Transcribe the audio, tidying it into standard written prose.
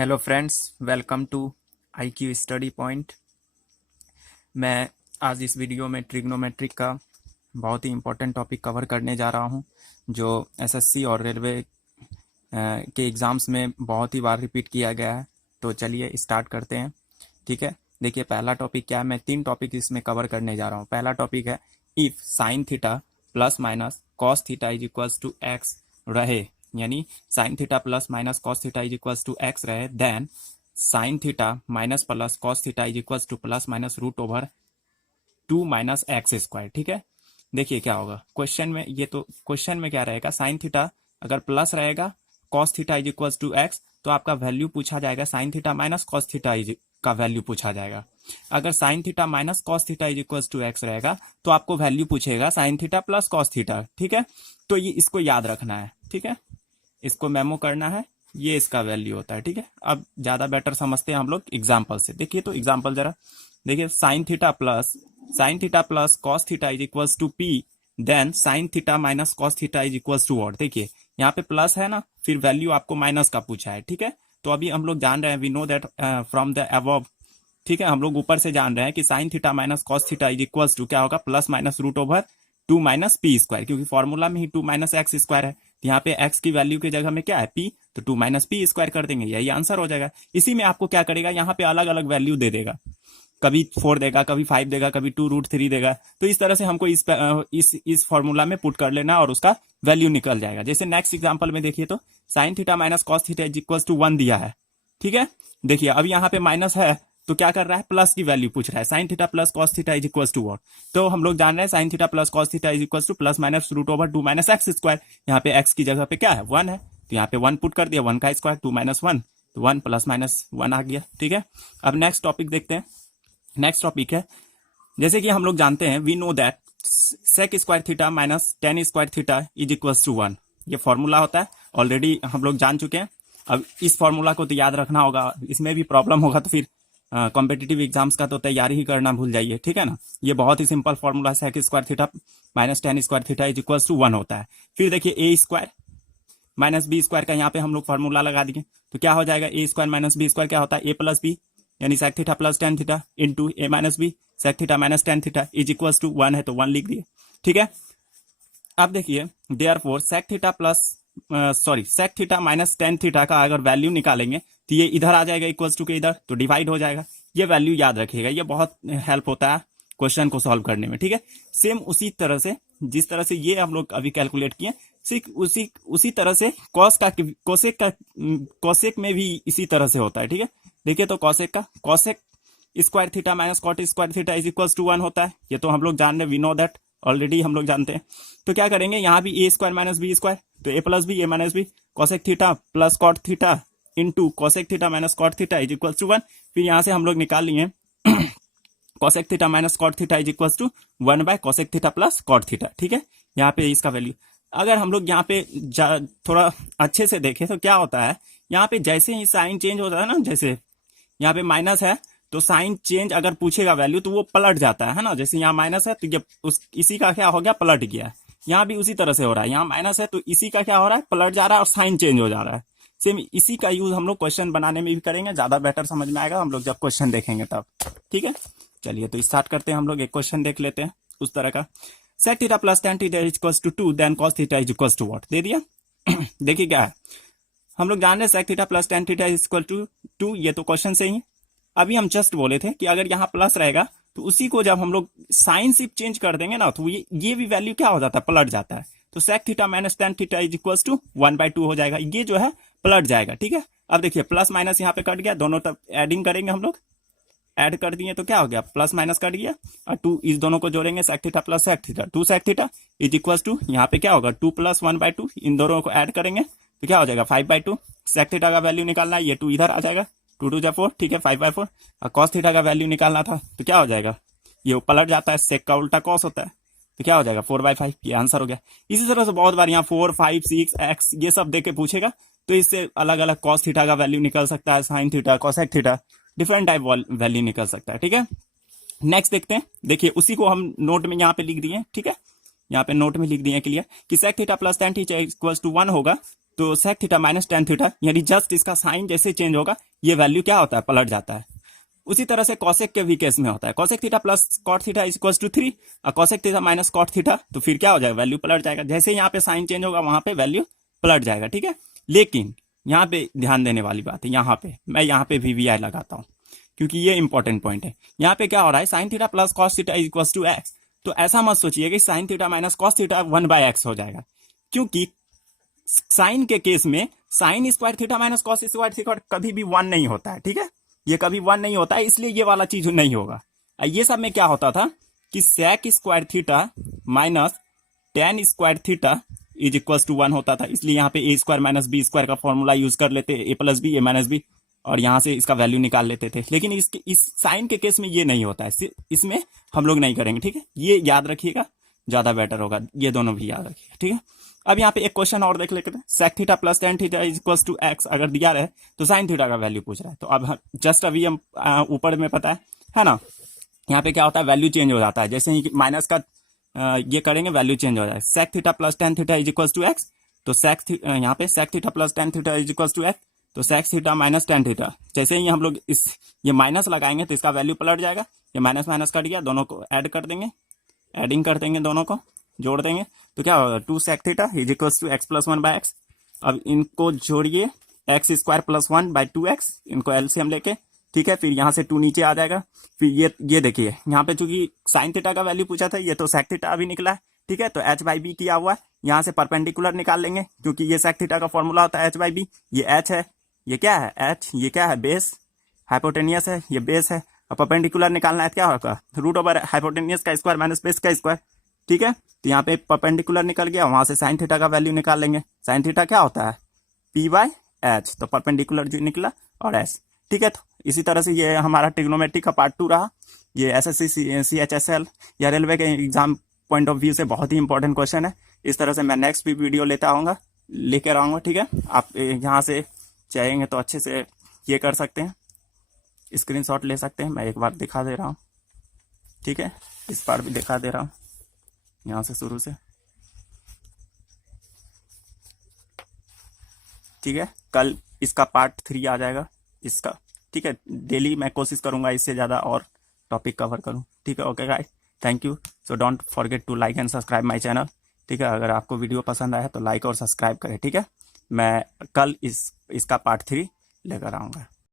Hello friends, welcome to IQ Study Point. मैं आज इस वीडियो में ट्रिग्नोमेट्रिक का बहुत ही इम्पोर्टेंट टॉपिक कवर करने जा रहा हूं, जो एसएससी और रेलवे के एग्ज़ाम्स में बहुत ही बार रिपीट किया गया है। तो चलिए स्टार्ट करते हैं। ठीक है, देखिए पहला टॉपिक क्या है। मैं 3 टॉपिक इसमें कवर करने जा रहा हूँ। पहला टॉपिक है if sine theta plus minus cos theta is equals to x रहे, यानी sine theta plus minus cos theta is equals to x रहे, then sine theta minus plus cos theta is equals to plus minus root over 2 minus x square. ठीक है, देखिए क्या होगा question में। ये तो क्वेश्चन में क्या रहेगा, साइन थीटा अगर प्लस रहेगा, cos theta is equals to x, तो आपका वैल्यू पूछा जाएगा sine theta minus cos theta is का वैल्यू पूछा जाएगा। अगर sine theta minus cos theta is equals to X रहेगा, तो आपको वैल्यू पूछेगा sine theta plus cos theta. ठीक है, तो ये इसको याद रखना है। ठीक है, इसको मेमो करना है, ये इसका वैल्यू होता है। ठीक है, अब ज्यादा बेटर समझते हैं हम लोग एग्जाम्पल से। देखिए तो एग्जाम्पल जरा देखिए, sine theta plus cos theta is equals to P, then sine theta minus cos theta is equals to what. देखिए यहाँ पे प्लस है ना, फिर वैल्यू आपको माइनस का पूछा है। ठीक है, तो अभी हम लोग जान रहे हैं, we know that from the above. ठीक है, हम लोग ऊपर से जान रहे हैं कि sine theta minus cos theta is equals to क्या होगा, plus minus root over 2 minus P square, क्योंकि फॉर्मूला में ही 2 माइनस एक्स स्क्वायर है। तो यहाँ पे एक्स की वैल्यू की जगह में क्या है, पी, तो 2 माइनस पी स्क्वायर कर देंगे, यही आंसर हो जाएगा। इसी में आपको क्या करेगा, यहाँ पे अलग अलग वैल्यू दे देगा, कभी 4 देगा, कभी 5 देगा, कभी 2√3 देगा। तो इस तरह से हमको इस फॉर्मूला में पुट कर लेना और उसका वैल्यू निकल जाएगा। जैसे नेक्स्ट एग्जांपल में देखिए, तो sine theta minus cos theta is equals to 1 दिया है। ठीक है, देखिए अब यहाँ पे माइनस है, तो क्या कर रहा है, प्लस की वैल्यू पूछ रहा है, sine theta plus cos theta is equals to what. तो हम लोग जान रहे हैं sine theta plus cos theta is equals to plus minus root over 2 minus x square. यहाँ पे एक्स की जगह पे क्या है, 1 है, तो यहाँ पे 1 पुट कर दिया, 1 का स्क्वायर 2 माइनस 1, तो 1 प्लस माइनस 1 आ गया। ठीक है, अब नेक्स्ट टॉपिक देखते हैं। नेक्स्ट टॉपिक है, जैसे कि हम लोग जानते हैं, we know that sec square theta minus tan square theta is equals to 1। ये फॉर्मूला होता है, ऑलरेडी हम लोग जान चुके हैं। अब इस फॉर्मूला को तो याद रखना होगा, इसमें भी प्रॉब्लम होगा तो फिर कॉम्पिटिटिव एग्जाम्स का तो तैयारी ही करना भूल जाइए। ठीक है ना, ये बहुत ही simple formula, sec square theta minus tan square theta is equals to 1 होता है। फिर देखिए a square minus B square का यहाँ पे हम लोग फॉर्मूला लगा दिए, तो क्या हो जाएगा, A square minus B square क्या होता है, ए प्लस बी, यानी sec theta plus tan theta into A minus B, sec theta minus tan theta is equals to 1 है, तो 1 लिख दिए। ठीक है, अब देखिए therefore sec theta plus sec theta minus tan theta का अगर वैल्यू निकालेंगे, तो ये इधर आ जाएगा इक्वल्स टू के इधर, तो डिवाइड हो जाएगा। ये वैल्यू याद रखिएगा, ये बहुत हेल्प होता है क्वेश्चन को सॉल्व करने में। ठीक है, सेम उसी तरह से जिस तरह से ये हम लोग अभी कैलकुलेट किए, उसी तरह से कोसेक में भी इसी तरह से होता है। ठीक है, देखिए तो cosec square theta minus cot square theta is equals to 1 होता है। ये तो हम लोग जान रहे, वी नो दैट, ऑलरेडी हम लोग जानते हैं। तो क्या करेंगे, यहाँ भी a square minus B square, तो a plus B A minus b, cosec theta plus cot theta into cosec theta minus cot theta is equals to 1। फिर यहाँ से हम लोग निकाल लिए cosec theta minus cot theta is equals to 1 by cosec theta plus cot theta. ठीक है, यहाँ पे इसका वैल्यू अगर हम लोग यहाँ पे थोड़ा अच्छे से देखें तो क्या होता है, यहाँ पे जैसे ही साइन चेंज होता है ना, जैसे यहाँ पे माइनस है तो साइन चेंज अगर पूछेगा वैल्यू तो वो पलट जाता है ना। जैसे यहाँ माइनस है तो ये इसी का क्या हो गया, पलट गया। यहाँ भी उसी तरह से हो रहा है, यहाँ माइनस है तो इसी का क्या हो रहा है, पलट जा रहा है और साइन चेंज हो जा रहा है। सेम इसी का यूज हम लोग क्वेश्चन बनाने में भी करेंगे, ज्यादा बेटर समझ में आएगा हम लोग जब क्वेश्चन देखेंगे तब। ठीक है, चलिए तो स्टार्ट करते हैं। हम लोग एक क्वेश्चन देख लेते हैं उस तरह का। Sec theta plus tan theta is equals to 2, then cos theta is equals to what, दे दिया। देखिए क्या है, हम लोग जान रहे हैं sec theta plus tan theta is equal to 2, ये तो क्वेश्चन से ही अभी हम जस्ट बोले थे कि अगर यहाँ प्लस रहेगा तो उसी को जब हम लोग साइन सिर्फ चेंज कर देंगे ना, तो ये भी वैल्यू क्या हो जाता है, पलट जाता है। तो sec theta minus tan theta is equals to 1/2 हो जाएगा, ये जो है पलट जाएगा। ठीक है, अब देखिए प्लस माइनस यहाँ पे कट गया, दोनों तरफ एडिंग करेंगे हम लोग, ऐड कर दिए तो क्या हो गया, प्लस माइनस कट गया और 2 इस दोनों को जोड़ेंगे, sec theta plus sec theta, 2 sec theta is equals to यहाँ पे क्या होगा, 2 प्लस 1/2, इन दोनों को ऐड करेंगे तो क्या हो जाएगा 5/2। सेक थीटा का वैल्यू निकालना है, ये 2 इधर आ जाएगा, 2 2 जा 4, ठीक है 5/4। और कॉस थीटा का वैल्यू निकालना था तो क्या हो जाएगा, ये पलट जाता है, सेक का उल्टा कॉस होता है, तो क्या हो जाएगा 4/5, ये आंसर हो गया। इसी तरह से बहुत बार यहाँ 4 5 6 एक्स ये सब देके पूछेगा, तो इससे अलग अलग कॉस थीटा का वैल्यू निकल सकता है, sine theta, cosec theta, different type value निकल सकता है। ठीक है, नेक्स्ट देखते हैं। देखिए उसी को हम नोट में यहाँ पे लिख दिए। ठीक है, यहाँ पे नोट में लिख दिए क्लियर कि sec theta plus tan theta equals to 1 होगा, तो sec theta minus tan theta, यानी जस्ट इसका साइन जैसे चेंज होगा ये वैल्यू क्या होता है, पलट जाता है। उसी तरह से कॉसेक के भी केस में होता है, cosec theta plus cot theta is equal to 3 और cosec theta minus cot theta, तो फिर क्या हो जाएगा, वैल्यू पलट जाएगा। जैसे यहाँ पे साइन चेंज होगा वहां पे वैल्यू पलट जाएगा, ठीक है। लेकिन यहाँ पे ध्यान देने वाली बात है, यहाँ पे मैं यहाँ पे VVI लगाता हूँ क्योंकि ये इंपॉर्टेंट पॉइंट है। यहाँ पे क्या हो रहा है, sine theta plus cos theta is equal to x, तो ऐसा मत सोचिए कि sine theta minus cos theta 1/x हो जाएगा, क्योंकि साइन के केस में sine square theta minus cos square theta कभी भी 1 नहीं होता है, ठीक है, ये कभी 1 नहीं होता है, इसलिए ये वाला चीज नहीं होगा। ये सब में क्या होता था कि sec square theta minus tan square theta is equal to 1 होता था, इसलिए यहाँ पे A square minus B square का फॉर्मूला यूज कर लेते, A plus B A minus B, और यहाँ से इसका वैल्यू निकाल लेते थे। लेकिन इस साइन के केस में ये नहीं होता है, इसमें हम लोग नहीं करेंगे, ठीक है, ये याद रखिएगा, ज्यादा बेटर होगा, ये दोनों भी याद रखिएगा, ठीक है। अब यहाँ पे एक क्वेश्चन और देख लेते हैं, sec theta plus tan theta is equal to X अगर दिया रहे तो साइन थीटा का वैल्यू पूछ रहा है, तो अब जस्ट अभी हम ऊपर में पता है ना, यहाँ पे क्या होता है, वैल्यू चेंज हो जाता है, जैसे ही माइनस का ये करेंगे वैल्यू चेंज हो जाएगा। Sec theta plus tan theta is equal to x, तो यहाँ पे sec theta plus tan theta is equal to x, तो sec theta minus tan theta, जैसे ही हम लोग ये माइनस लगाएंगे तो इसका वैल्यू पलट जाएगा, ये माइनस माइनस कट गया, दोनों को ऐड कर देंगे, एडिंग कर देंगे, दोनों को जोड़ देंगे, तो क्या होगा, 2 sec theta is equal to X plus 1/x। अब इनको जोड़िए, एक्स स्क्वायर प्लस 1/2x, इनको एलसीएम लेके, ठीक है, फिर यहाँ से 2 नीचे आ जाएगा। फिर ये देखिए यहाँ पे चूंकि साइन थीटा का वैल्यू पूछा था, ये तो सेक थीटा अभी निकला है, ठीक है, तो h/b किया हुआ है, यहाँ से परपेंडिकुलर निकाल लेंगे क्योंकि ये सेक थीटा का फॉर्मूला होता है h/b, ये h है, ये क्या है h, ये क्या है बेस, हाइपोटेनियस है, ये बेस है, और परपेंडिकुलर निकालना है, क्या होगा, रूट ओवर हाइपोटेनियस का स्क्वायर माइनस बेस का स्क्वायर, ठीक है। तो यहाँ पे परपेंडिकुलर निकल गया, वहां से साइन थीटा का वैल्यू निकाल लेंगे, साइन थीटा क्या होता है p/h, तो परपेंडिकुलर जो निकला और s, ठीक है। तो इसी तरह से ये हमारा ट्रिग्नोमेट्री का पार्ट 2 रहा, ये SSC CHSL या रेलवे के एग्जाम पॉइंट ऑफ व्यू से बहुत ही इंपॉर्टेंट क्वेश्चन है। इस तरह से मैं नेक्स्ट भी वीडियो लेकर आऊंगा, ठीक है। आप यहाँ से चाहेंगे तो अच्छे से ये कर सकते हैं, स्क्रीनशॉट ले सकते हैं, मैं एक बार दिखा दे रहा हूँ, ठीक है, इस बार भी दिखा दे रहा हूँ यहाँ से शुरू से, ठीक है। कल इसका पार्ट 3 आ जाएगा इसका, ठीक है। डेली मैं कोशिश करूंगा इससे ज़्यादा और टॉपिक कवर करूं, ठीक है। Okay guys, thank you, so don't forget to like and subscribe my channel, ठीक है। अगर आपको वीडियो पसंद आया तो लाइक और सब्सक्राइब करें, ठीक है। मैं कल इसका पार्ट 3 लेकर आऊँगा।